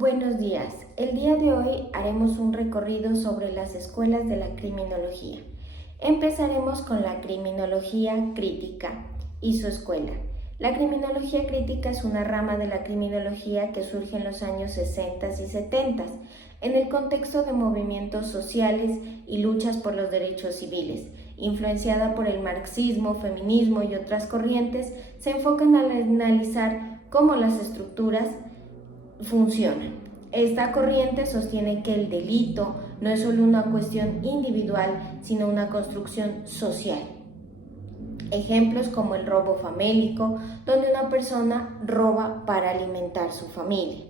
Buenos días. El día de hoy haremos un recorrido sobre las escuelas de la criminología. Empezaremos con la criminología crítica y su escuela. La criminología crítica es una rama de la criminología que surge en los años 60 y 70 en el contexto de movimientos sociales y luchas por los derechos civiles. Influenciada por el marxismo, feminismo y otras corrientes, se enfocan a analizar cómo las estructuras funcionan. Esta corriente sostiene que el delito no es solo una cuestión individual, sino una construcción social. Ejemplos como el robo famélico, donde una persona roba para alimentar su familia.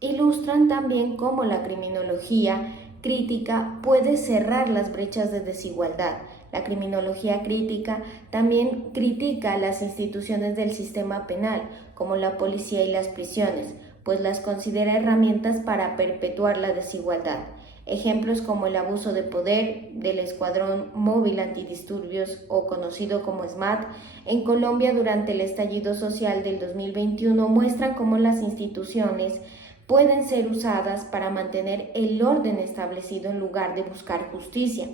Ilustran también cómo la criminología crítica puede cerrar las brechas de desigualdad. La criminología crítica también critica las instituciones del sistema penal, como la policía y las prisiones, pues las considera herramientas para perpetuar la desigualdad. Ejemplos como el abuso de poder del Escuadrón Móvil Antidisturbios o conocido como SMAT en Colombia durante el estallido social del 2021 muestran cómo las instituciones pueden ser usadas para mantener el orden establecido en lugar de buscar justicia.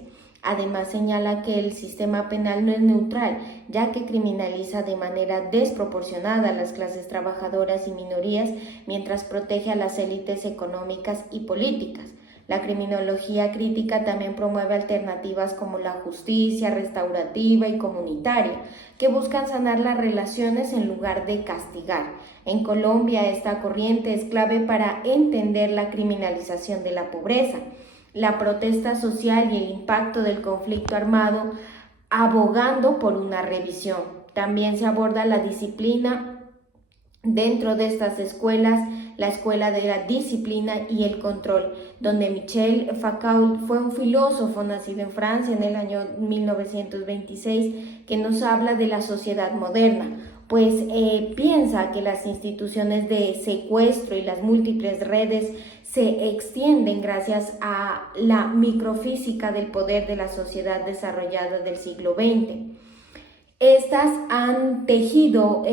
Además, señala que el sistema penal no es neutral, ya que criminaliza de manera desproporcionada a las clases trabajadoras y minorías, mientras protege a las élites económicas y políticas. La criminología crítica también promueve alternativas como la justicia restaurativa y comunitaria, que buscan sanar las relaciones en lugar de castigar. En Colombia, esta corriente es clave para entender la criminalización de la pobreza, la protesta social y el impacto del conflicto armado, abogando por una revisión. También se aborda la disciplina dentro de estas escuelas, la escuela de la disciplina y el control, donde Michel Foucault fue un filósofo nacido en Francia en el año 1926 que nos habla de la sociedad moderna, pues piensa que las instituciones de secuestro y las múltiples redes se extienden gracias a la microfísica del poder de la sociedad desarrollada del siglo XX. Estas han tejido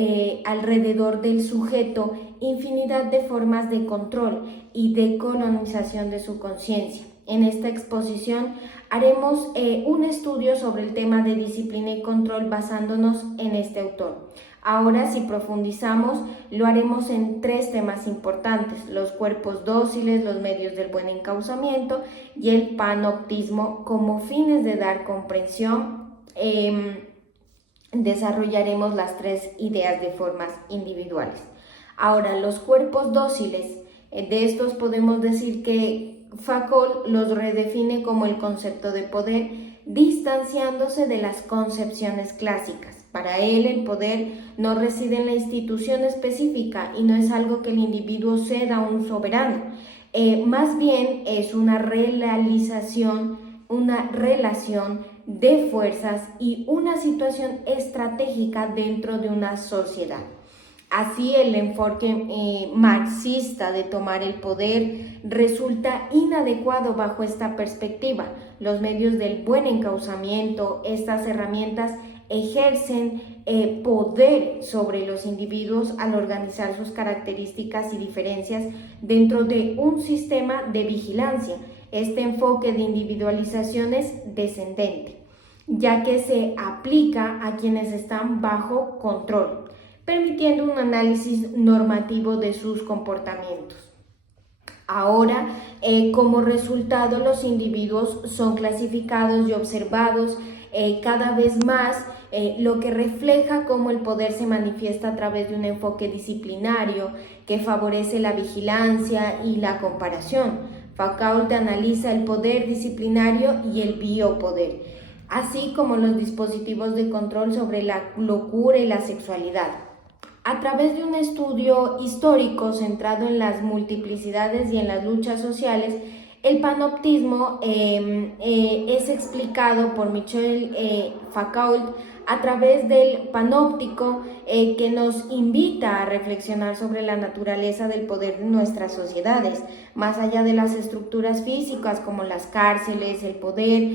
alrededor del sujeto infinidad de formas de control y de colonización de su conciencia. En esta exposición haremos un estudio sobre el tema de disciplina y control basándonos en este autor. Ahora, si profundizamos, lo haremos en tres temas importantes: los cuerpos dóciles, los medios del buen encauzamiento y el panoptismo como fines de dar comprensión. Desarrollaremos las tres ideas de formas individuales. Ahora, los cuerpos dóciles, de estos podemos decir que Foucault los redefine como el concepto de poder, distanciándose de las concepciones clásicas. Para él, el poder no reside en la institución específica y no es algo que el individuo ceda a un soberano. Más bien es una relación de fuerzas y una situación estratégica dentro de una sociedad. Así, el enfoque marxista de tomar el poder resulta inadecuado bajo esta perspectiva. Los medios del buen encauzamiento, estas herramientas ejercen poder sobre los individuos al organizar sus características y diferencias dentro de un sistema de vigilancia. Este enfoque de individualización es descendente, ya que se aplica a quienes están bajo control, permitiendo un análisis normativo de sus comportamientos. Ahora, como resultado, los individuos son clasificados y observados cada vez más, lo que refleja cómo el poder se manifiesta a través de un enfoque disciplinario que favorece la vigilancia y la comparación. Foucault analiza el poder disciplinario y el biopoder, así como los dispositivos de control sobre la locura y la sexualidad. A través de un estudio histórico centrado en las multiplicidades y en las luchas sociales, el panoptismo es explicado por Michel Foucault a través del panóptico que nos invita a reflexionar sobre la naturaleza del poder de nuestras sociedades. Más allá de las estructuras físicas como las cárceles, el poder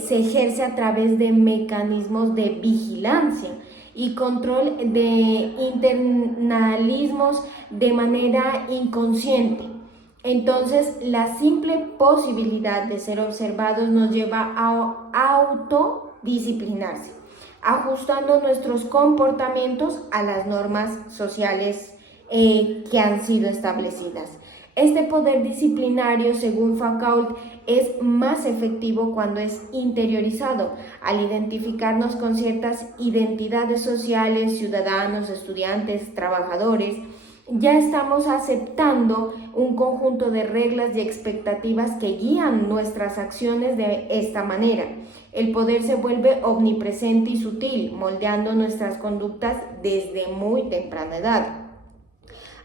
se ejerce a través de mecanismos de vigilancia y control de internalismos de manera inconsciente. Entonces, la simple posibilidad de ser observados nos lleva a autodisciplinarse, ajustando nuestros comportamientos a las normas sociales que han sido establecidas. Este poder disciplinario, según Foucault, es más efectivo cuando es interiorizado, al identificarnos con ciertas identidades sociales, ciudadanos, estudiantes, trabajadores. Ya estamos aceptando un conjunto de reglas y expectativas que guían nuestras acciones de esta manera. El poder se vuelve omnipresente y sutil, moldeando nuestras conductas desde muy temprana edad.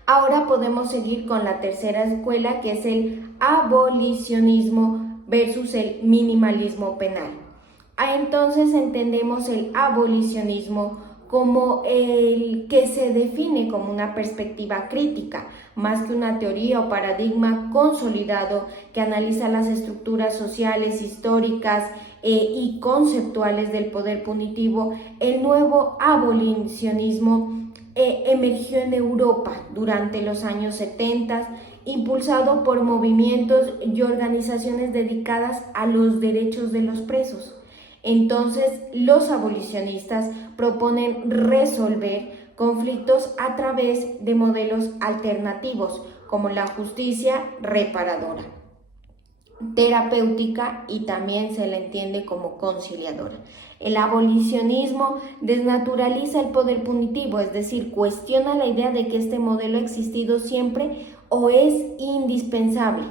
Ahora podemos seguir con la tercera escuela, que es el abolicionismo versus el minimalismo penal. Entonces entendemos el abolicionismo como el que se define como una perspectiva crítica, más que una teoría o paradigma consolidado que analiza las estructuras sociales, históricas y conceptuales del poder punitivo. El nuevo abolicionismo emergió en Europa durante los años 70, impulsado por movimientos y organizaciones dedicadas a los derechos de los presos. Entonces, los abolicionistas proponen resolver conflictos a través de modelos alternativos, como la justicia reparadora, terapéutica, y también se la entiende como conciliadora. El abolicionismo desnaturaliza el poder punitivo, es decir, cuestiona la idea de que este modelo ha existido siempre o es indispensable.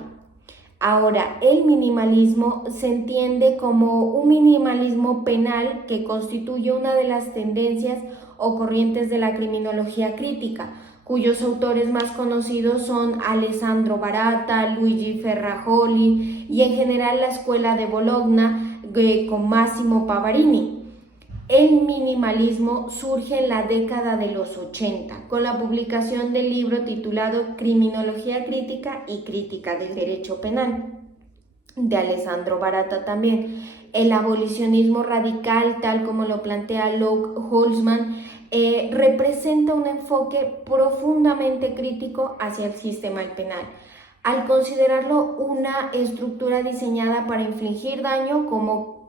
Ahora, el minimalismo se entiende como un minimalismo penal que constituye una de las tendencias o corrientes de la criminología crítica, cuyos autores más conocidos son Alessandro Baratta, Luigi Ferrajoli y en general la escuela de Bologna con Massimo Pavarini. El minimalismo surge en la década de los 80 con la publicación del libro titulado Criminología crítica y crítica del derecho penal, de Alessandro Baratta también. El abolicionismo radical, tal como lo plantea Locke Holzman, representa un enfoque profundamente crítico hacia el sistema penal, al considerarlo una estructura diseñada para infligir daño como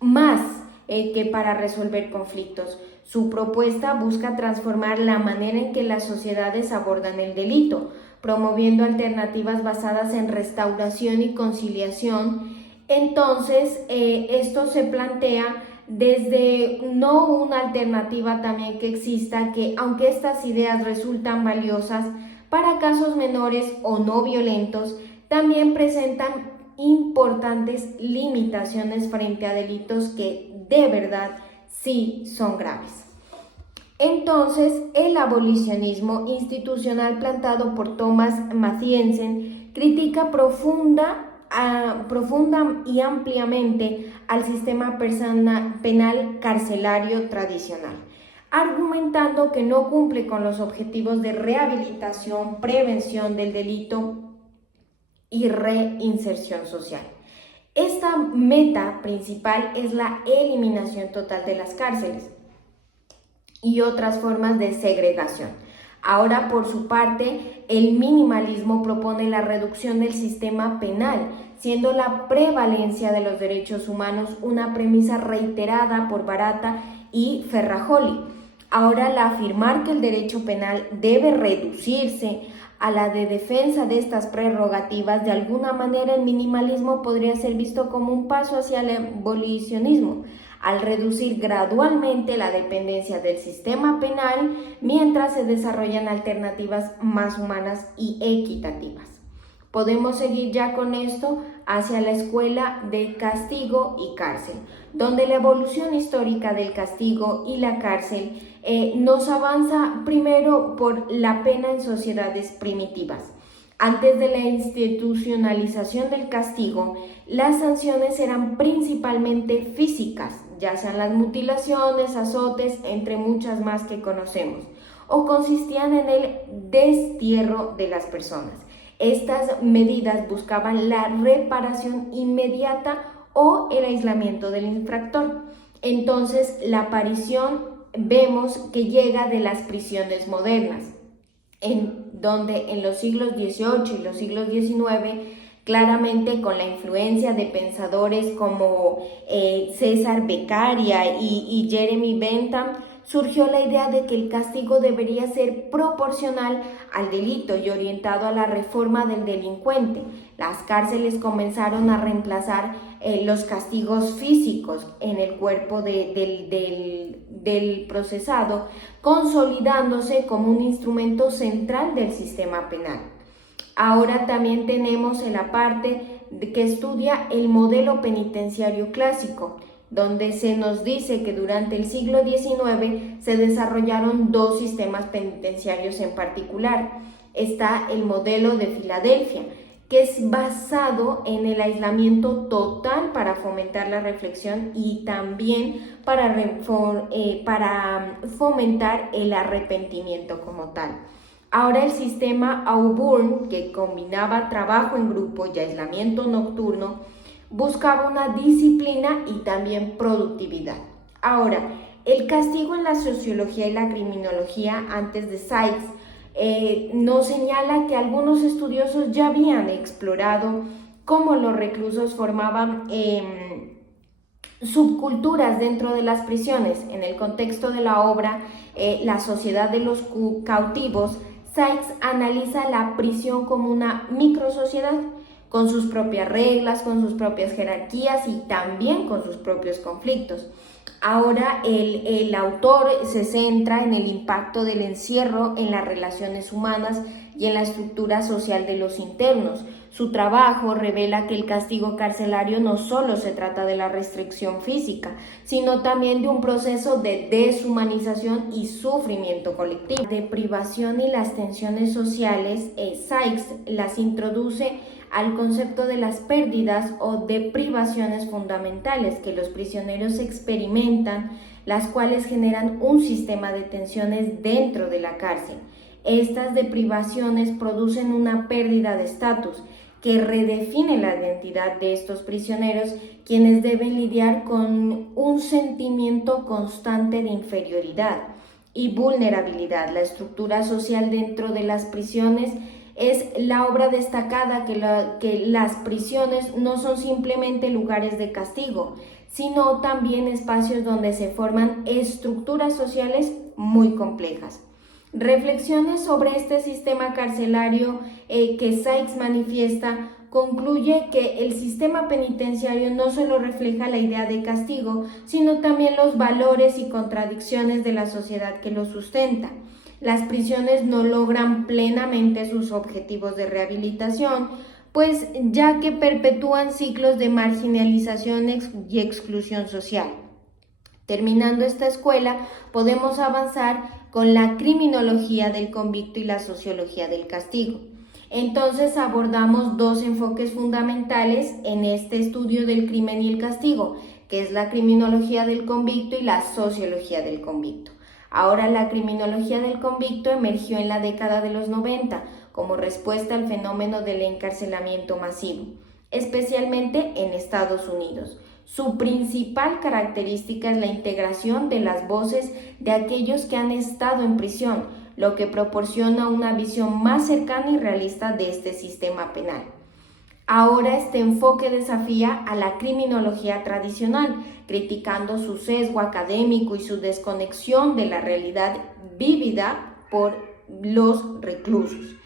más que para resolver conflictos. Su propuesta busca transformar la manera en que las sociedades abordan el delito, promoviendo alternativas basadas en restauración y conciliación. Entonces, esto se plantea desde no una alternativa también que exista, que aunque estas ideas resultan valiosas para casos menores o no violentos, también presentan importantes limitaciones frente a delitos que de verdad sí son graves. Entonces, el abolicionismo institucional planteado por Thomas Mathiesen critica profunda y ampliamente al sistema penal carcelario tradicional, argumentando que no cumple con los objetivos de rehabilitación, prevención del delito y reinserción social. Esta meta principal es la eliminación total de las cárceles y otras formas de segregación. Ahora, por su parte, el minimalismo propone la reducción del sistema penal, siendo la prevalencia de los derechos humanos una premisa reiterada por Baratta y Ferrajoli. Ahora, al afirmar que el derecho penal debe reducirse a la de defensa de estas prerrogativas, de alguna manera el minimalismo podría ser visto como un paso hacia el abolicionismo, al reducir gradualmente la dependencia del sistema penal mientras se desarrollan alternativas más humanas y equitativas. Podemos seguir ya con esto hacia la escuela de castigo y cárcel, donde la evolución histórica del castigo y la cárcel nos avanza primero por la pena en sociedades primitivas. Antes de la institucionalización del castigo, las sanciones eran principalmente físicas, ya sean las mutilaciones, azotes, entre muchas más que conocemos, o consistían en el destierro de las personas. Estas medidas buscaban la reparación inmediata o el aislamiento del infractor. Entonces, la aparición vemos que llega de las prisiones modernas, donde en los siglos XVIII y los siglos XIX, claramente con la influencia de pensadores como César Beccaria y Jeremy Bentham, surgió la idea de que el castigo debería ser proporcional al delito y orientado a la reforma del delincuente. Las cárceles comenzaron a reemplazar los castigos físicos en el cuerpo del procesado, consolidándose como un instrumento central del sistema penal. Ahora también tenemos en la parte que estudia el modelo penitenciario clásico, donde se nos dice que durante el siglo XIX se desarrollaron dos sistemas penitenciarios en particular. Está el modelo de Filadelfia, que es basado en el aislamiento total para fomentar la reflexión y también para fomentar el arrepentimiento como tal. Ahora el sistema Auburn, que combinaba trabajo en grupo y aislamiento nocturno, buscaba una disciplina y también productividad. Ahora, el castigo en la sociología y la criminología antes de Sykes nos señala que algunos estudiosos ya habían explorado cómo los reclusos formaban subculturas dentro de las prisiones. En el contexto de la obra La sociedad de los cautivos, Sykes analiza la prisión como una microsociedad, con sus propias reglas, con sus propias jerarquías y también con sus propios conflictos. Ahora el autor se centra en el impacto del encierro en las relaciones humanas y en la estructura social de los internos. Su trabajo revela que el castigo carcelario no solo se trata de la restricción física, sino también de un proceso de deshumanización y sufrimiento colectivo. La deprivación y las tensiones sociales, Sykes las introduce al concepto de las pérdidas o deprivaciones fundamentales que los prisioneros experimentan, las cuales generan un sistema de tensiones dentro de la cárcel. Estas deprivaciones producen una pérdida de estatus que redefine la identidad de estos prisioneros, quienes deben lidiar con un sentimiento constante de inferioridad y vulnerabilidad. La estructura social dentro de las prisiones es la obra destacada que las prisiones no son simplemente lugares de castigo, sino también espacios donde se forman estructuras sociales muy complejas. Reflexiones sobre este sistema carcelario que Sykes manifiesta concluye que el sistema penitenciario no solo refleja la idea de castigo, sino también los valores y contradicciones de la sociedad que lo sustenta. Las prisiones no logran plenamente sus objetivos de rehabilitación, pues ya que perpetúan ciclos de marginalización y exclusión social. Terminando esta escuela, podemos avanzar con la criminología del convicto y la sociología del castigo. Entonces abordamos dos enfoques fundamentales en este estudio del crimen y el castigo, que es la criminología del convicto y la sociología del convicto. Ahora la criminología del convicto emergió en la década de los 90 como respuesta al fenómeno del encarcelamiento masivo, especialmente en Estados Unidos. Su principal característica es la integración de las voces de aquellos que han estado en prisión, lo que proporciona una visión más cercana y realista de este sistema penal. Ahora este enfoque desafía a la criminología tradicional, criticando su sesgo académico y su desconexión de la realidad vivida por los reclusos.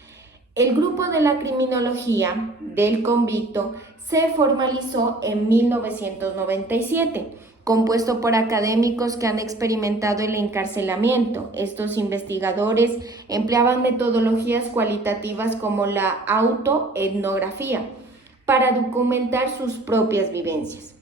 El grupo de la criminología del convicto se formalizó en 1997, compuesto por académicos que han experimentado el encarcelamiento. Estos investigadores empleaban metodologías cualitativas como la autoetnografía para documentar sus propias vivencias.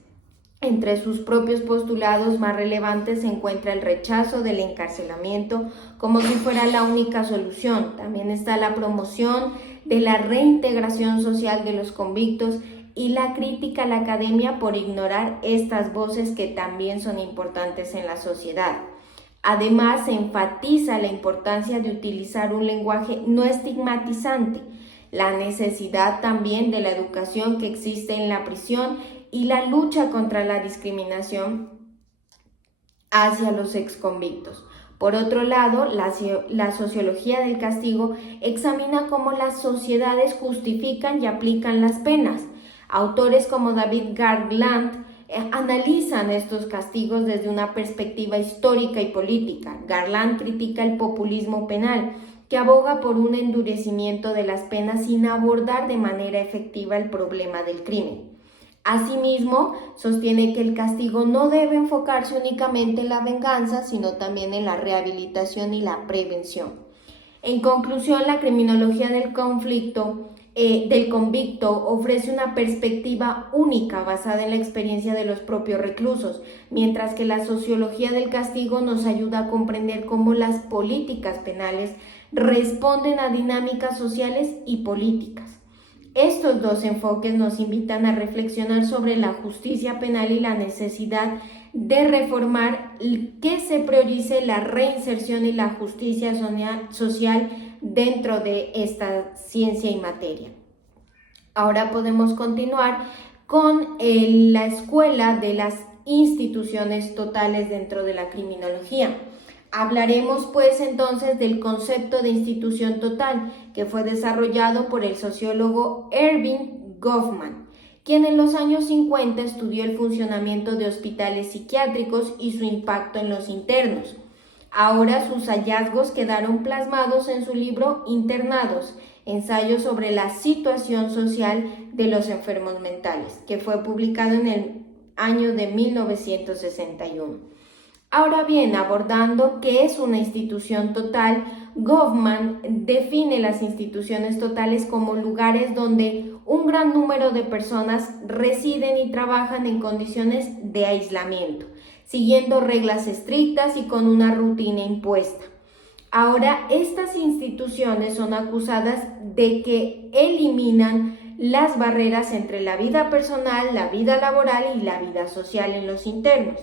Entre sus propios postulados más relevantes se encuentra el rechazo del encarcelamiento como si fuera la única solución. También está la promoción de la reintegración social de los convictos y la crítica a la academia por ignorar estas voces que también son importantes en la sociedad. Además, se enfatiza la importancia de utilizar un lenguaje no estigmatizante, la necesidad también de la educación que existe en la prisión y la lucha contra la discriminación hacia los exconvictos. Por otro lado, la sociología del castigo examina cómo las sociedades justifican y aplican las penas. Autores como David Garland analizan estos castigos desde una perspectiva histórica y política. Garland critica el populismo penal, que aboga por un endurecimiento de las penas sin abordar de manera efectiva el problema del crimen. Asimismo, sostiene que el castigo no debe enfocarse únicamente en la venganza, sino también en la rehabilitación y la prevención. En conclusión, la criminología del convicto ofrece una perspectiva única basada en la experiencia de los propios reclusos, mientras que la sociología del castigo nos ayuda a comprender cómo las políticas penales responden a dinámicas sociales y políticas. Estos dos enfoques nos invitan a reflexionar sobre la justicia penal y la necesidad de reformar que se priorice la reinserción y la justicia social dentro de esta ciencia y materia. Ahora podemos continuar con la escuela de las instituciones totales dentro de la criminología. Hablaremos pues entonces del concepto de institución total, que fue desarrollado por el sociólogo Erving Goffman, quien en los años 50 estudió el funcionamiento de hospitales psiquiátricos y su impacto en los internos. Ahora sus hallazgos quedaron plasmados en su libro Internados, ensayo sobre la situación social de los enfermos mentales, que fue publicado en el año de 1961. Ahora bien, abordando qué es una institución total, Goffman define las instituciones totales como lugares donde un gran número de personas residen y trabajan en condiciones de aislamiento, siguiendo reglas estrictas y con una rutina impuesta. Ahora, estas instituciones son acusadas de que eliminan las barreras entre la vida personal, la vida laboral y la vida social en los internos.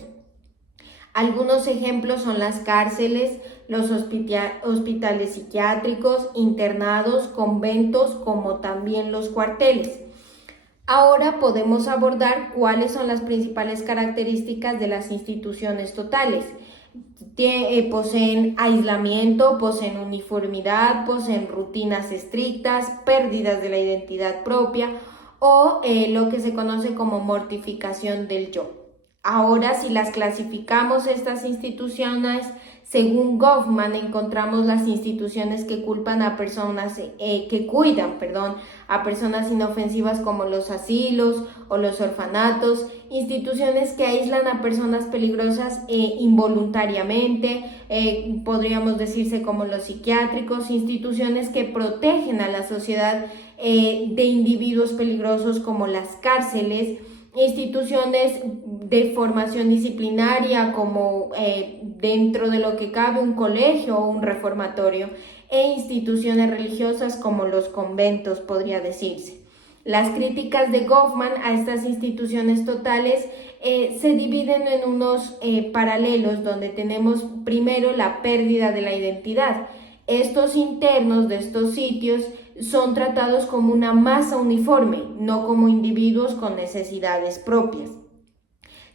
Algunos ejemplos son las cárceles, los hospitales psiquiátricos, internados, conventos, como también los cuarteles. Ahora podemos abordar cuáles son las principales características de las instituciones totales. Poseen aislamiento, poseen uniformidad, poseen rutinas estrictas, pérdidas de la identidad propia o lo que se conoce como mortificación del yo. Ahora, si las clasificamos estas instituciones, según Goffman, encontramos las instituciones que cuidan a personas inofensivas como los asilos o los orfanatos, instituciones que aíslan a personas peligrosas involuntariamente, podríamos decirse como los psiquiátricos, instituciones que protegen a la sociedad de individuos peligrosos como las cárceles, instituciones de formación disciplinaria como dentro de lo que cabe un colegio o un reformatorio, e instituciones religiosas como los conventos, podría decirse. Las críticas de Goffman a estas instituciones totales se dividen en unos paralelos donde tenemos primero la pérdida de la identidad. Estos internos de estos sitios son tratados como una masa uniforme, no como individuos con necesidades propias.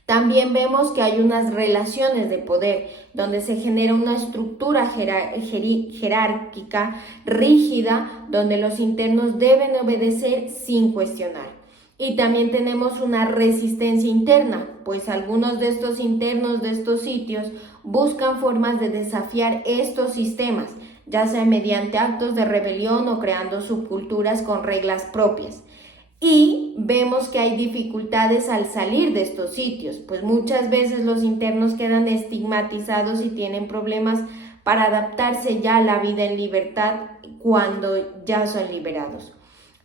También vemos que hay unas relaciones de poder, donde se genera una estructura jerárquica rígida, donde los internos deben obedecer sin cuestionar. Y también tenemos una resistencia interna, pues algunos de estos internos de estos sitios buscan formas de desafiar estos sistemas, ya sea mediante actos de rebelión o creando subculturas con reglas propias. Y vemos que hay dificultades al salir de estos sitios, pues muchas veces los internos quedan estigmatizados y tienen problemas para adaptarse ya a la vida en libertad cuando ya son liberados.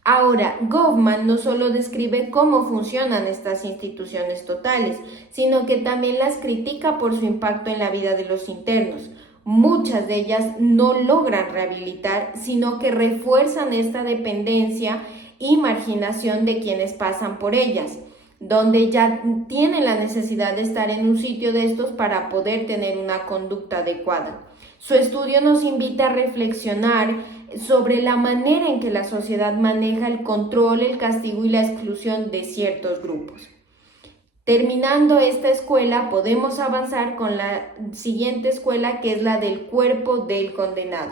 Ahora, Goffman no solo describe cómo funcionan estas instituciones totales, sino que también las critica por su impacto en la vida de los internos. Muchas de ellas no logran rehabilitar, sino que refuerzan esta dependencia y marginación de quienes pasan por ellas, donde ya tienen la necesidad de estar en un sitio de estos para poder tener una conducta adecuada. Su estudio nos invita a reflexionar sobre la manera en que la sociedad maneja el control, el castigo y la exclusión de ciertos grupos. Terminando esta escuela, podemos avanzar con la siguiente escuela, que es la del cuerpo del condenado,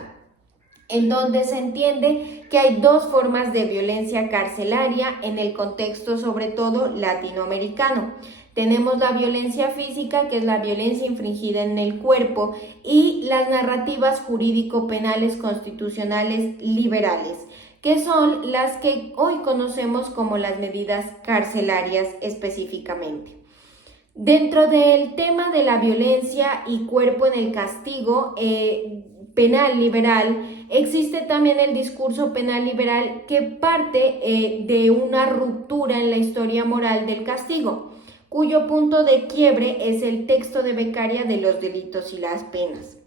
en donde se entiende que hay dos formas de violencia carcelaria en el contexto, sobre todo latinoamericano. Tenemos la violencia física, que es la violencia infringida en el cuerpo, y las narrativas jurídico-penales constitucionales liberales, que son las que hoy conocemos como las medidas carcelarias específicamente. Dentro del tema de la violencia y cuerpo en el castigo penal liberal, existe también el discurso penal liberal, que parte de una ruptura en la historia moral del castigo, cuyo punto de quiebre es el texto de Beccaria de los delitos y las penas.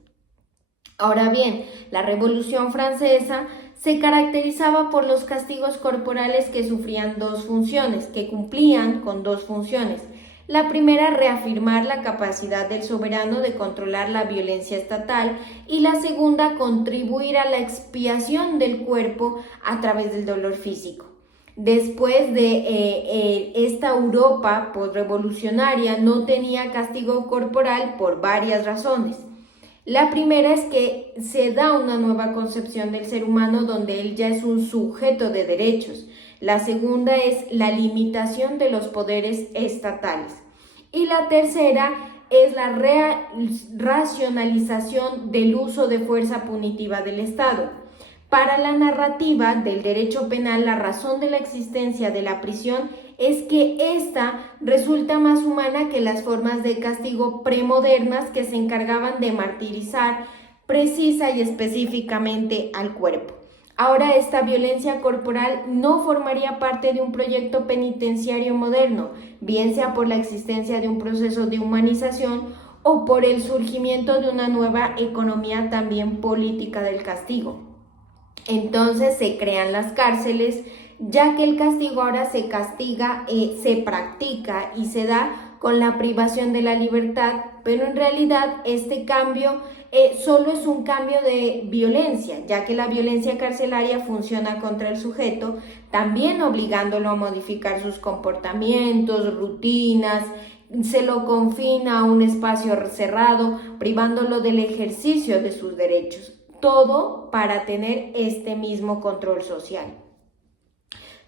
Ahora bien, la Revolución Francesa se caracterizaba por los castigos corporales que sufrían dos funciones, que cumplían con dos funciones. La primera, reafirmar la capacidad del soberano de controlar la violencia estatal, y la segunda, contribuir a la expiación del cuerpo a través del dolor físico. Después de esta Europa postrevolucionaria no tenía castigo corporal por varias razones. La primera es que se da una nueva concepción del ser humano, donde él ya es un sujeto de derechos. La segunda es la limitación de los poderes estatales. Y la tercera es la racionalización del uso de fuerza punitiva del Estado. Para la narrativa del derecho penal, la razón de la existencia de la prisión es que ésta resulta más humana que las formas de castigo premodernas, que se encargaban de martirizar precisa y específicamente al cuerpo. Ahora, esta violencia corporal no formaría parte de un proyecto penitenciario moderno, bien sea por la existencia de un proceso de humanización o por el surgimiento de una nueva economía también política del castigo. Entonces se crean las cárceles, ya que el castigo ahora se practica y se da con la privación de la libertad, pero en realidad este cambio solo es un cambio de violencia, ya que la violencia carcelaria funciona contra el sujeto, también obligándolo a modificar sus comportamientos, rutinas, se lo confina a un espacio cerrado, privándolo del ejercicio de sus derechos. Todo para tener este mismo control social.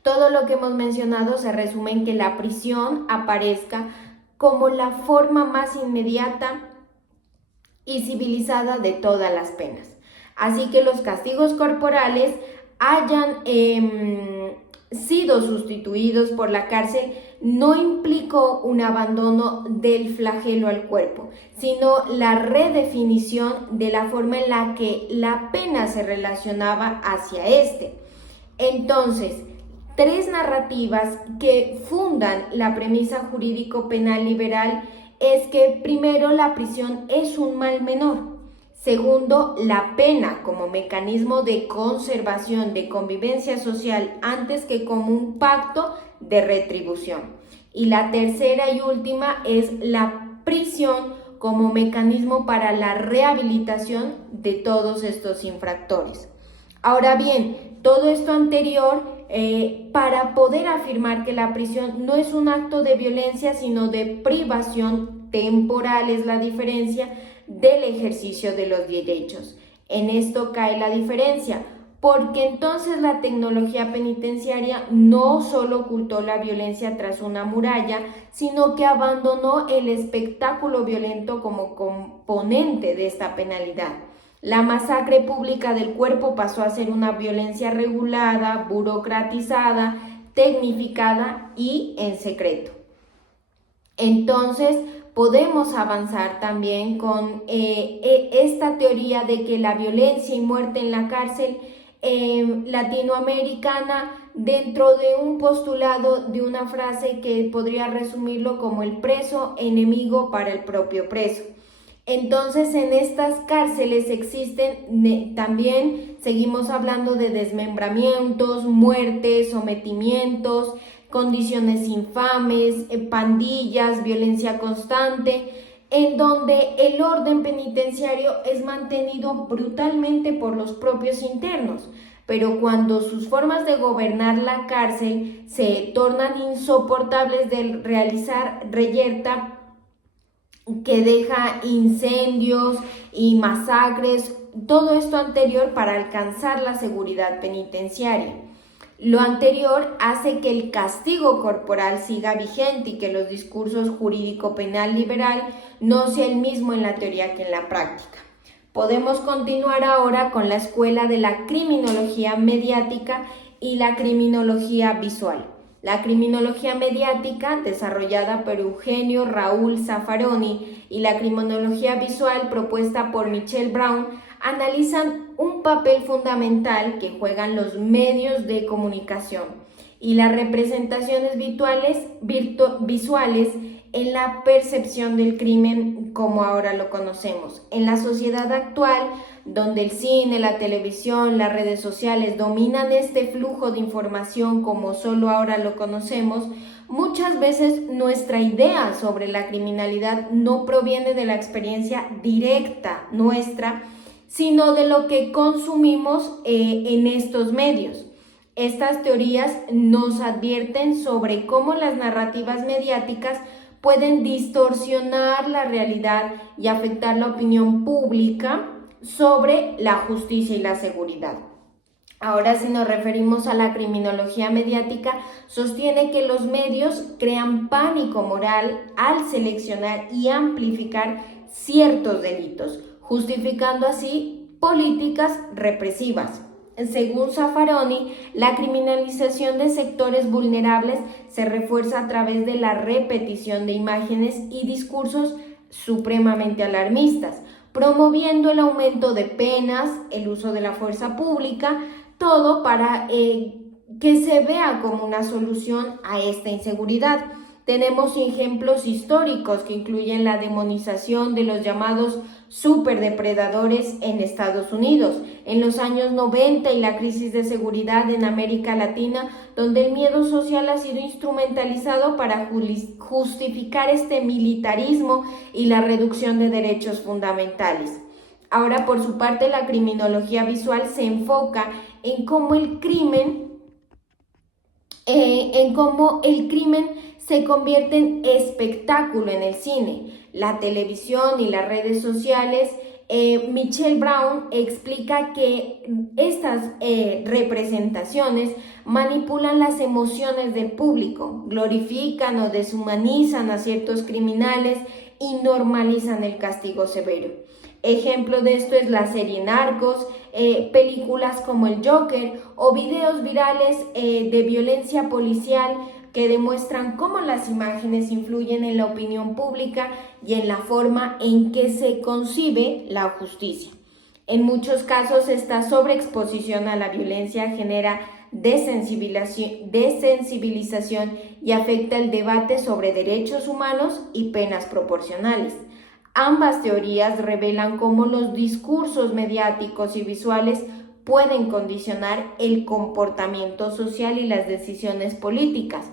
Todo lo que hemos mencionado se resume en que la prisión aparezca como la forma más inmediata y civilizada de todas las penas. Así que los castigos corporales hayan sido sustituidos por la cárcel no implicó un abandono del flagelo al cuerpo, sino la redefinición de la forma en la que la pena se relacionaba hacia este. Entonces, tres narrativas que fundan la premisa jurídico-penal liberal es que, primero, la prisión es un mal menor. Segundo, la pena como mecanismo de conservación de convivencia social antes que como un pacto de retribución. Y la tercera y última es la prisión como mecanismo para la rehabilitación de todos estos infractores. Ahora bien, todo esto anterior, para poder afirmar que la prisión no es un acto de violencia, sino de privación temporal, es la diferencia del ejercicio de los derechos. En esto cae la diferencia, porque entonces la tecnología penitenciaria no solo ocultó la violencia tras una muralla, sino que abandonó el espectáculo violento como componente de esta penalidad. La masacre pública del cuerpo pasó a ser una violencia regulada, burocratizada, tecnificada y en secreto. Entonces, podemos avanzar también con esta teoría de que la violencia y muerte en la cárcel latinoamericana, dentro de un postulado de una frase que podría resumirlo como el preso enemigo para el propio preso. Entonces, en estas cárceles existen también, seguimos hablando de desmembramientos, muertes, sometimientos, condiciones infames, pandillas, violencia constante, en donde el orden penitenciario es mantenido brutalmente por los propios internos. pero cuando sus formas de gobernar la cárcel se tornan insoportables de realizar reyerta que deja incendios y masacres, todo esto anterior para alcanzar la seguridad penitenciaria. Lo anterior hace que el castigo corporal siga vigente y que los discursos jurídico-penal liberal no sea el mismo en la teoría que en la práctica. Podemos continuar ahora con la escuela de la criminología mediática y la criminología visual. La criminología mediática, desarrollada por Eugenio Raúl Zaffaroni, y la criminología visual, propuesta por Michelle Brown, analizan un papel fundamental que juegan los medios de comunicación y las representaciones visuales en la percepción del crimen como ahora lo conocemos. En la sociedad actual, donde el cine, la televisión, las redes sociales dominan este flujo de información como solo ahora lo conocemos, muchas veces nuestra idea sobre la criminalidad no proviene de la experiencia directa nuestra, sino de lo que consumimos en estos medios. Estas teorías nos advierten sobre cómo las narrativas mediáticas pueden distorsionar la realidad y afectar la opinión pública sobre la justicia y la seguridad. Ahora, si nos referimos a la criminología mediática, sostiene que los medios crean pánico moral al seleccionar y amplificar ciertos delitos, justificando así políticas represivas. Según Zaffaroni, la criminalización de sectores vulnerables se refuerza a través de la repetición de imágenes y discursos supremamente alarmistas, promoviendo el aumento de penas, el uso de la fuerza pública, todo para que se vea como una solución a esta inseguridad. Tenemos ejemplos históricos que incluyen la demonización de los llamados superdepredadores en Estados Unidos en los años 90 y la crisis de seguridad en América Latina, donde el miedo social ha sido instrumentalizado para justificar este militarismo y la reducción de derechos fundamentales. Ahora, por su parte, la criminología visual se enfoca en cómo el crimen se convierte en espectáculo en el cine, la televisión y las redes sociales. Michelle Brown explica que estas representaciones manipulan las emociones del público, glorifican o deshumanizan a ciertos criminales y normalizan el castigo severo. Ejemplo de esto es la serie Narcos, películas como El Joker o videos virales de violencia policial que demuestran cómo las imágenes influyen en la opinión pública y en la forma en que se concibe la justicia. En muchos casos, esta sobreexposición a la violencia genera desensibilización y afecta el debate sobre derechos humanos y penas proporcionales. Ambas teorías revelan cómo los discursos mediáticos y visuales pueden condicionar el comportamiento social y las decisiones políticas.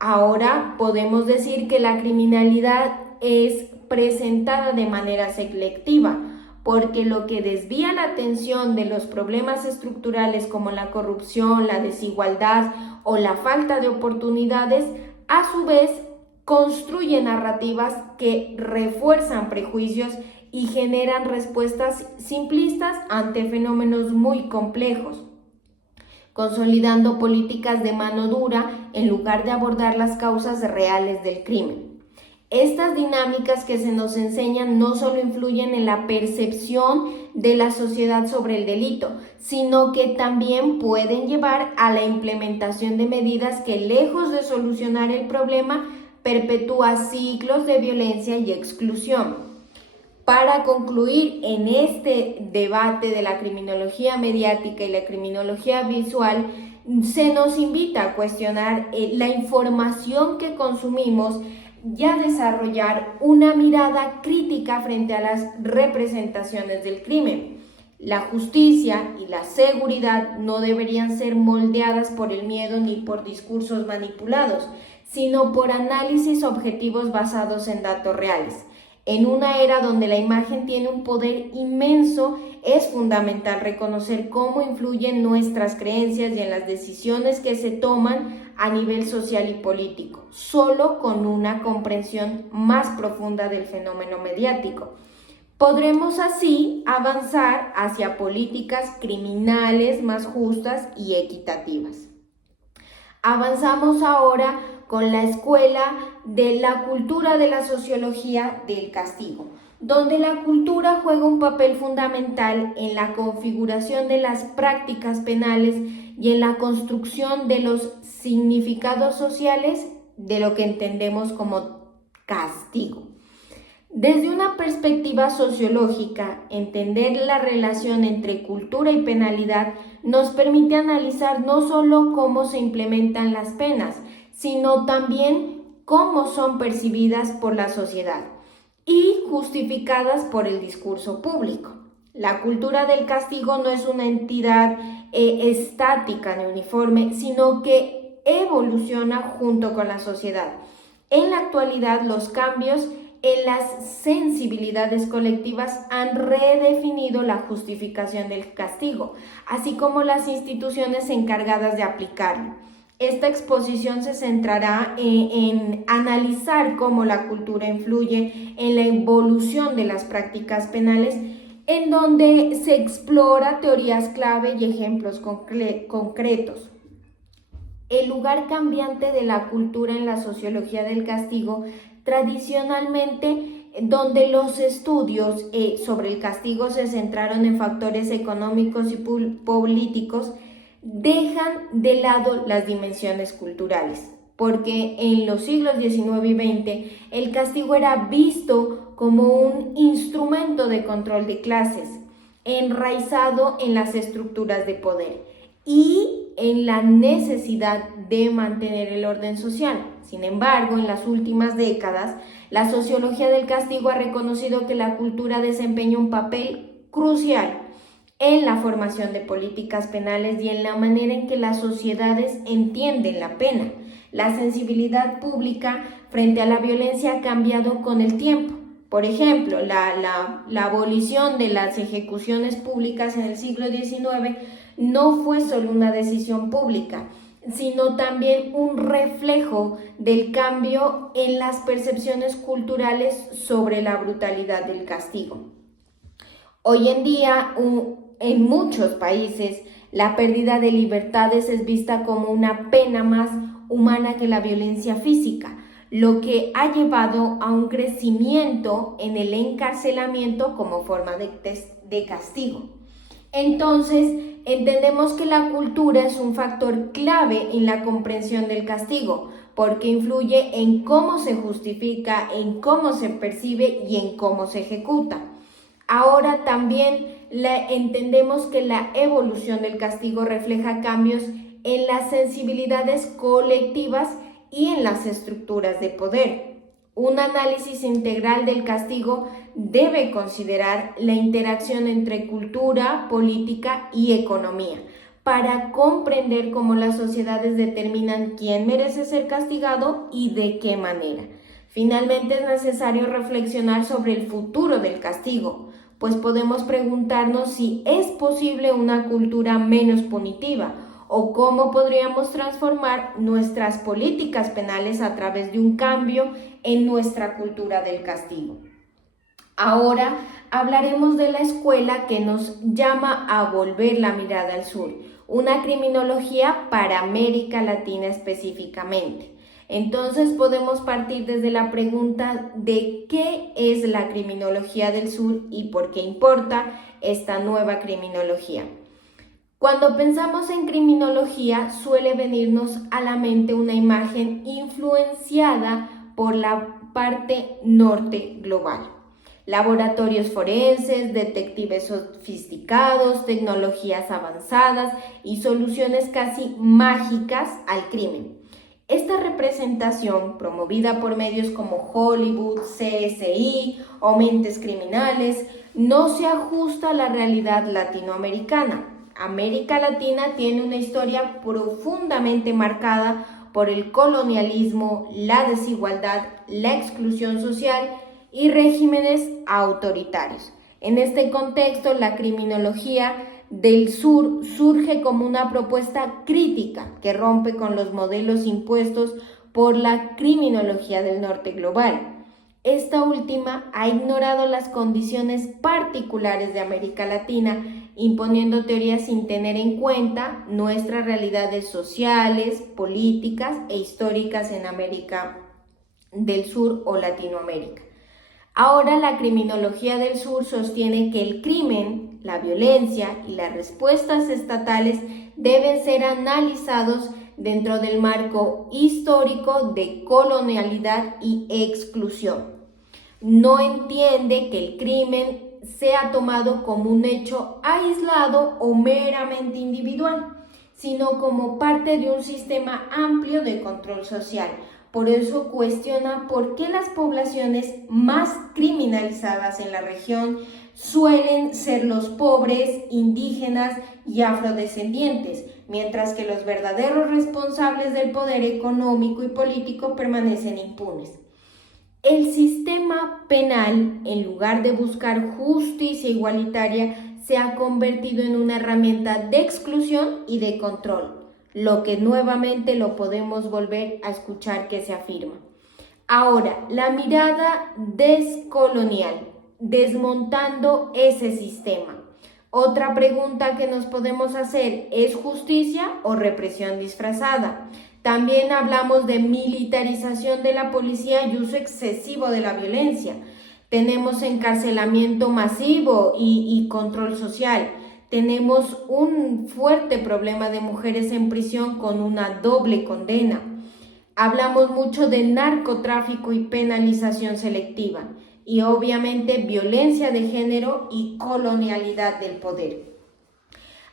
Ahora podemos decir que la criminalidad es presentada de manera selectiva, porque lo que desvía la atención de los problemas estructurales como la corrupción, la desigualdad o la falta de oportunidades, a su vez construye narrativas que refuerzan prejuicios y generan respuestas simplistas ante fenómenos muy complejos, consolidando políticas de mano dura en lugar de abordar las causas reales del crimen. Estas dinámicas que se nos enseñan no solo influyen en la percepción de la sociedad sobre el delito, sino que también pueden llevar a la implementación de medidas que, lejos de solucionar el problema, perpetúa ciclos de violencia y exclusión. Para concluir en este debate de la criminología mediática y la criminología visual, se nos invita a cuestionar la información que consumimos y a desarrollar una mirada crítica frente a las representaciones del crimen. La justicia y la seguridad no deberían ser moldeadas por el miedo ni por discursos manipulados, sino por análisis objetivos basados en datos reales. En una era donde la imagen tiene un poder inmenso, es fundamental reconocer cómo influyen nuestras creencias y en las decisiones que se toman a nivel social y político, solo con una comprensión más profunda del fenómeno mediático. Podremos así avanzar hacia políticas criminales más justas y equitativas. Avanzamos ahora con la Escuela de la Cultura de la Sociología del Castigo, donde la cultura juega un papel fundamental en la configuración de las prácticas penales y en la construcción de los significados sociales de lo que entendemos como castigo. Desde una perspectiva sociológica, entender la relación entre cultura y penalidad nos permite analizar no solo cómo se implementan las penas, sino también cómo son percibidas por la sociedad y justificadas por el discurso público. La cultura del castigo no es una entidad estática ni uniforme, sino que evoluciona junto con la sociedad. En la actualidad, los cambios en las sensibilidades colectivas han redefinido la justificación del castigo, así como las instituciones encargadas de aplicarlo. Esta exposición se centrará en analizar cómo la cultura influye en la evolución de las prácticas penales, en donde se explora teorías clave y ejemplos concretos. El lugar cambiante de la cultura en la sociología del castigo, tradicionalmente, donde los estudios sobre el castigo se centraron en factores económicos y políticos, dejan de lado las dimensiones culturales, porque en los siglos XIX y XX el castigo era visto como un instrumento de control de clases, enraizado en las estructuras de poder y en la necesidad de mantener el orden social. Sin embargo, en las últimas décadas, la sociología del castigo ha reconocido que la cultura desempeña un papel crucial en la formación de políticas penales y en la manera en que las sociedades entienden la pena. La sensibilidad pública frente a la violencia ha cambiado con el tiempo. Por ejemplo, la abolición de las ejecuciones públicas en el siglo XIX no fue solo una decisión pública, sino también un reflejo del cambio en las percepciones culturales sobre la brutalidad del castigo. Hoy en día, en muchos países, la pérdida de libertades es vista como una pena más humana que la violencia física, lo que ha llevado a un crecimiento en el encarcelamiento como forma de castigo. Entonces, entendemos que la cultura es un factor clave en la comprensión del castigo, porque influye en cómo se justifica, en cómo se percibe y en cómo se ejecuta. Ahora también entendemos que la evolución del castigo refleja cambios en las sensibilidades colectivas y en las estructuras de poder. Un análisis integral del castigo debe considerar la interacción entre cultura, política y economía para comprender cómo las sociedades determinan quién merece ser castigado y de qué manera. Finalmente, es necesario reflexionar sobre el futuro del castigo, pues podemos preguntarnos si es posible una cultura menos punitiva o cómo podríamos transformar nuestras políticas penales a través de un cambio en nuestra cultura del castigo. Ahora hablaremos de la escuela que nos llama a volver la mirada al sur, una criminología para América Latina específicamente. Entonces podemos partir desde la pregunta de qué es la criminología del sur y por qué importa esta nueva criminología. Cuando pensamos en criminología, suele venirnos a la mente una imagen influenciada por la parte norte global. Laboratorios forenses, detectives sofisticados, tecnologías avanzadas y soluciones casi mágicas al crimen. Esta representación, promovida por medios como Hollywood, CSI o Mentes Criminales, no se ajusta a la realidad latinoamericana. América Latina tiene una historia profundamente marcada por el colonialismo, la desigualdad, la exclusión social y regímenes autoritarios. En este contexto, la criminología del sur surge como una propuesta crítica que rompe con los modelos impuestos por la criminología del norte global. Esta última ha ignorado las condiciones particulares de América Latina, imponiendo teorías sin tener en cuenta nuestras realidades sociales, políticas e históricas en América del Sur o Latinoamérica. Ahora la criminología del sur sostiene que el crimen, la violencia y las respuestas estatales deben ser analizados dentro del marco histórico de colonialidad y exclusión. No entiende que el crimen sea tomado como un hecho aislado o meramente individual, sino como parte de un sistema amplio de control social. Por eso cuestiona por qué las poblaciones más criminalizadas en la región suelen ser los pobres, indígenas y afrodescendientes, mientras que los verdaderos responsables del poder económico y político permanecen impunes. El sistema penal, en lugar de buscar justicia igualitaria, se ha convertido en una herramienta de exclusión y de control, lo que nuevamente lo podemos volver a escuchar que se afirma. Ahora, la mirada descolonial, desmontando ese sistema. Otra pregunta que nos podemos hacer, ¿es justicia o represión disfrazada? También hablamos de militarización de la policía y uso excesivo de la violencia. Tenemos encarcelamiento masivo y control social. Tenemos un fuerte problema de mujeres en prisión con una doble condena. Hablamos mucho de narcotráfico y penalización selectiva. Y obviamente violencia de género y colonialidad del poder.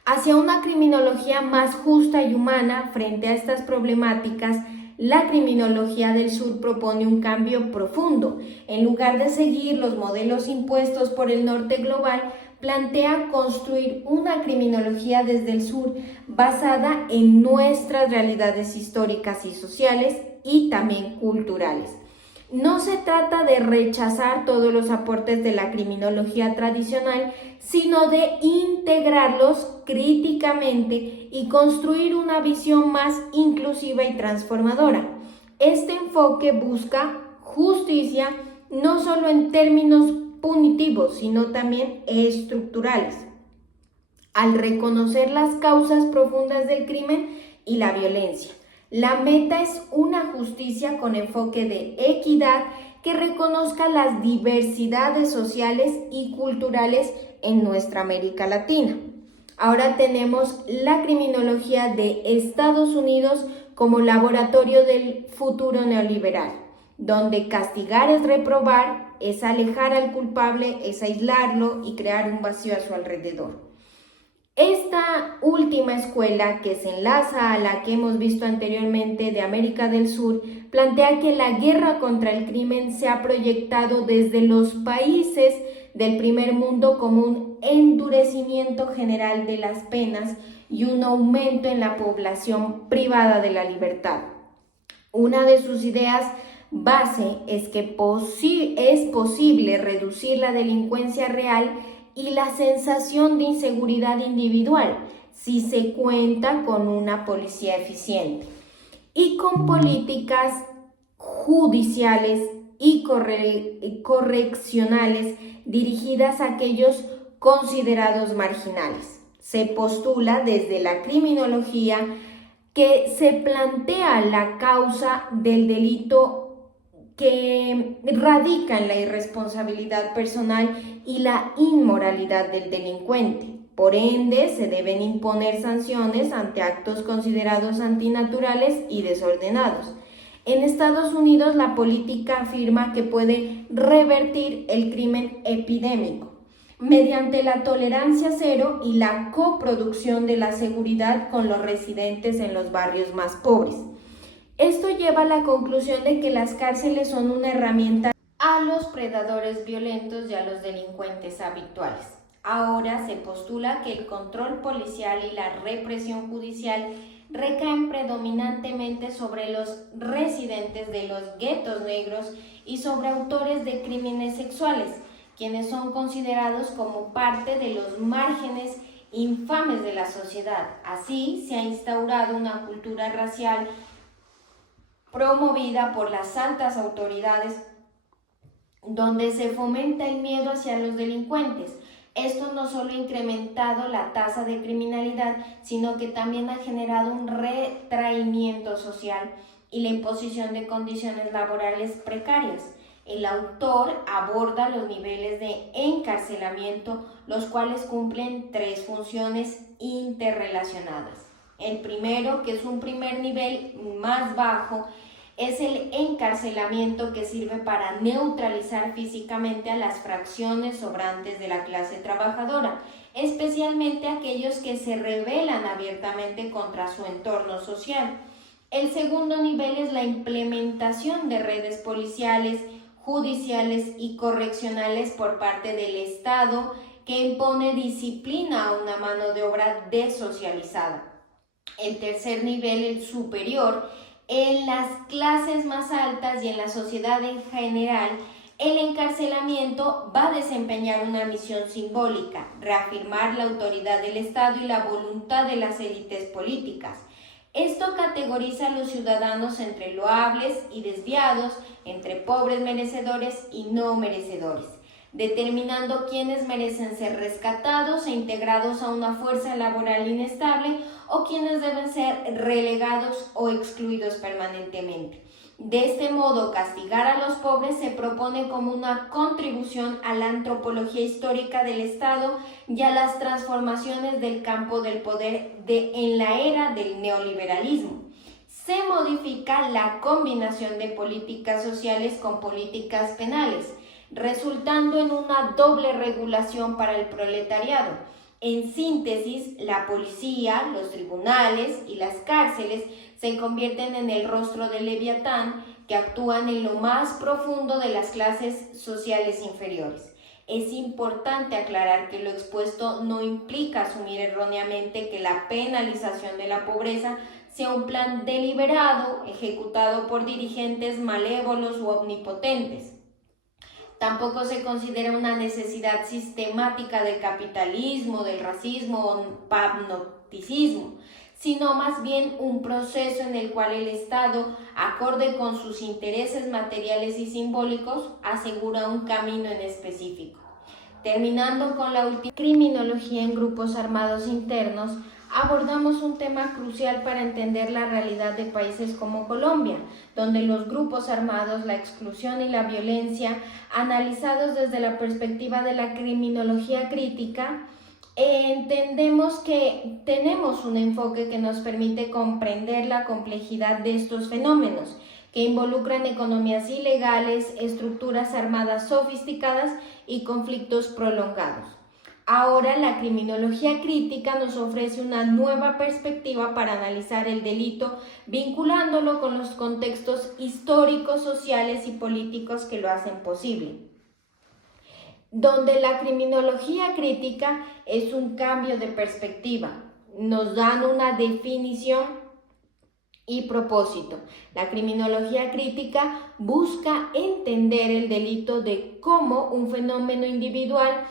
Hacia una criminología más justa y humana frente a estas problemáticas, la criminología del sur propone un cambio profundo. En lugar de seguir los modelos impuestos por el norte global, plantea construir una criminología desde el sur basada en nuestras realidades históricas y sociales y también culturales. No se trata de rechazar todos los aportes de la criminología tradicional, sino de integrarlos críticamente y construir una visión más inclusiva y transformadora. Este enfoque busca justicia no solo en términos punitivos, sino también estructurales, al reconocer las causas profundas del crimen y la violencia. La meta es una justicia con enfoque de equidad que reconozca las diversidades sociales y culturales en nuestra América Latina. Ahora tenemos la criminología de Estados Unidos como laboratorio del futuro neoliberal, donde castigar es reprobar, es alejar al culpable, es aislarlo y crear un vacío a su alrededor. Esta última escuela, que se enlaza a la que hemos visto anteriormente de América del Sur, plantea que la guerra contra el crimen se ha proyectado desde los países del primer mundo como un endurecimiento general de las penas y un aumento en la población privada de la libertad. Una de sus ideas base es que es posible reducir la delincuencia real y la sensación de inseguridad individual si se cuenta con una policía eficiente y con políticas judiciales y correccionales dirigidas a aquellos considerados marginales. Se postula desde la criminología que se plantea la causa del delito que radica en la irresponsabilidad personal y la inmoralidad del delincuente. Por ende, se deben imponer sanciones ante actos considerados antinaturales y desordenados. En Estados Unidos, la política afirma que puede revertir el crimen epidémico mediante la tolerancia cero y la coproducción de la seguridad con los residentes en los barrios más pobres. Esto lleva a la conclusión de que las cárceles son una herramienta a los predadores violentos y a los delincuentes habituales. Ahora se postula que el control policial y la represión judicial recaen predominantemente sobre los residentes de los guetos negros y sobre autores de crímenes sexuales, quienes son considerados como parte de los márgenes infames de la sociedad. Así se ha instaurado una cultura racial promovida por las altas autoridades, donde se fomenta el miedo hacia los delincuentes. Esto no solo ha incrementado la tasa de criminalidad, sino que también ha generado un retraimiento social y la imposición de condiciones laborales precarias. El autor aborda los niveles de encarcelamiento, los cuales cumplen tres funciones interrelacionadas. El primero, que es un primer nivel más bajo, es el encarcelamiento, que sirve para neutralizar físicamente a las fracciones sobrantes de la clase trabajadora, especialmente aquellos que se rebelan abiertamente contra su entorno social. El segundo nivel es la implementación de redes policiales, judiciales y correccionales por parte del Estado, que impone disciplina a una mano de obra desocializada. El tercer nivel, el superior, en las clases más altas y en la sociedad en general, el encarcelamiento va a desempeñar una misión simbólica: reafirmar la autoridad del Estado y la voluntad de las élites políticas. Esto categoriza a los ciudadanos entre loables y desviados, entre pobres merecedores y no merecedores, determinando quiénes merecen ser rescatados e integrados a una fuerza laboral inestable o quienes deben ser relegados o excluidos permanentemente. De este modo, castigar a los pobres se propone como una contribución a la antropología histórica del Estado y a las transformaciones del campo del poder en la era del neoliberalismo. Se modifica la combinación de políticas sociales con políticas penales, resultando en una doble regulación para el proletariado. En síntesis, la policía, los tribunales y las cárceles se convierten en el rostro del Leviatán, que actúan en lo más profundo de las clases sociales inferiores. Es importante aclarar que lo expuesto no implica asumir erróneamente que la penalización de la pobreza sea un plan deliberado, ejecutado por dirigentes malévolos u omnipotentes. Tampoco se considera una necesidad sistemática del capitalismo, del racismo o panopticismo, sino más bien un proceso en el cual el Estado, acorde con sus intereses materiales y simbólicos, asegura un camino en específico. Terminando con la última criminología en grupos armados internos, abordamos un tema crucial para entender la realidad de países como Colombia, donde los grupos armados, la exclusión y la violencia, analizados desde la perspectiva de la criminología crítica, entendemos que tenemos un enfoque que nos permite comprender la complejidad de estos fenómenos, que involucran economías ilegales, estructuras armadas sofisticadas y conflictos prolongados. Ahora, la criminología crítica nos ofrece una nueva perspectiva para analizar el delito, vinculándolo con los contextos históricos, sociales y políticos que lo hacen posible. Donde la criminología crítica es un cambio de perspectiva, nos dan una definición y propósito. La criminología crítica busca entender el delito de como un fenómeno individual,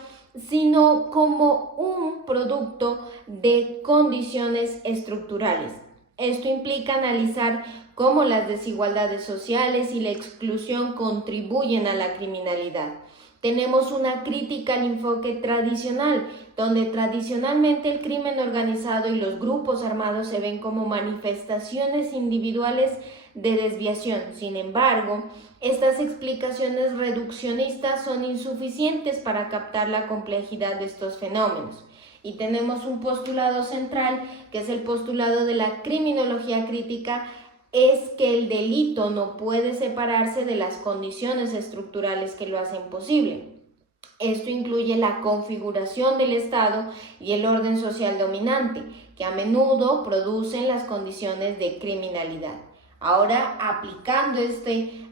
sino como un producto de condiciones estructurales. Esto implica analizar cómo las desigualdades sociales y la exclusión contribuyen a la criminalidad. Tenemos una crítica al enfoque tradicional, donde tradicionalmente el crimen organizado y los grupos armados se ven como manifestaciones individuales de desviación. Sin embargo, estas explicaciones reduccionistas son insuficientes para captar la complejidad de estos fenómenos. Y tenemos un postulado central, que es el postulado de la criminología crítica, es que el delito no puede separarse de las condiciones estructurales que lo hacen posible. Esto incluye la configuración del Estado y el orden social dominante, que a menudo producen las condiciones de criminalidad. Ahora, aplicando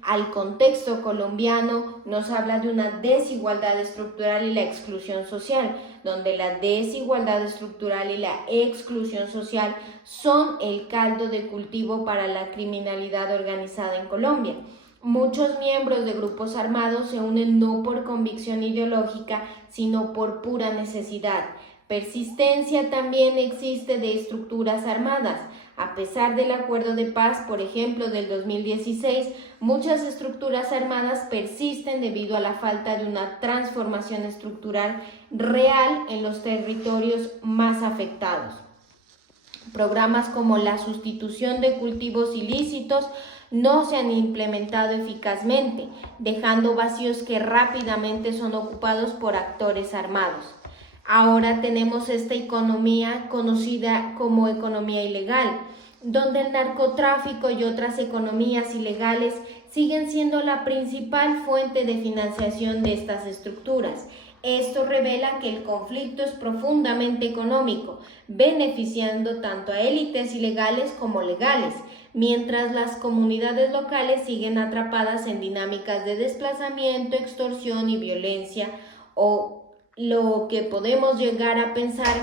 al contexto colombiano, nos habla de una desigualdad estructural y la exclusión social, donde la desigualdad estructural y la exclusión social son el caldo de cultivo para la criminalidad organizada en Colombia. Muchos miembros de grupos armados se unen no por convicción ideológica, sino por pura necesidad. Persistencia también existe de estructuras armadas. A pesar del acuerdo de paz, por ejemplo, del 2016, muchas estructuras armadas persisten debido a la falta de una transformación estructural real en los territorios más afectados. Programas como la sustitución de cultivos ilícitos no se han implementado eficazmente, dejando vacíos que rápidamente son ocupados por actores armados. Ahora tenemos esta economía conocida como economía ilegal, donde el narcotráfico y otras economías ilegales siguen siendo la principal fuente de financiación de estas estructuras. Esto revela que el conflicto es profundamente económico, beneficiando tanto a élites ilegales como legales, mientras las comunidades locales siguen atrapadas en dinámicas de desplazamiento, extorsión y violencia. O lo que podemos llegar a pensar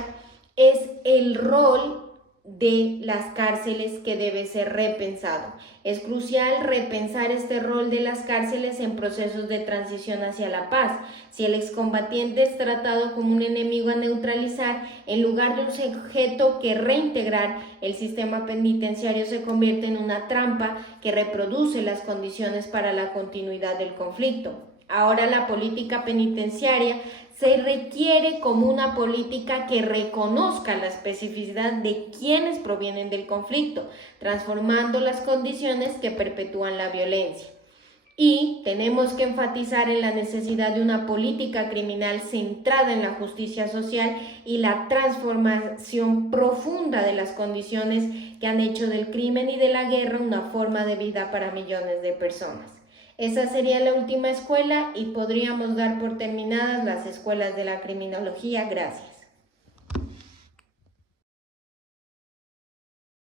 es el rol de las cárceles que debe ser repensado. Es crucial repensar este rol de las cárceles en procesos de transición hacia la paz. Si el excombatiente es tratado como un enemigo a neutralizar, en lugar de un sujeto que reintegrar, el sistema penitenciario se convierte en una trampa que reproduce las condiciones para la continuidad del conflicto. Ahora la política penitenciaria se requiere como una política que reconozca la especificidad de quienes provienen del conflicto, transformando las condiciones que perpetúan la violencia. Y tenemos que enfatizar en la necesidad de una política criminal centrada en la justicia social y la transformación profunda de las condiciones que han hecho del crimen y de la guerra una forma de vida para millones de personas. Esa sería la última escuela y podríamos dar por terminadas las escuelas de la criminología. Gracias.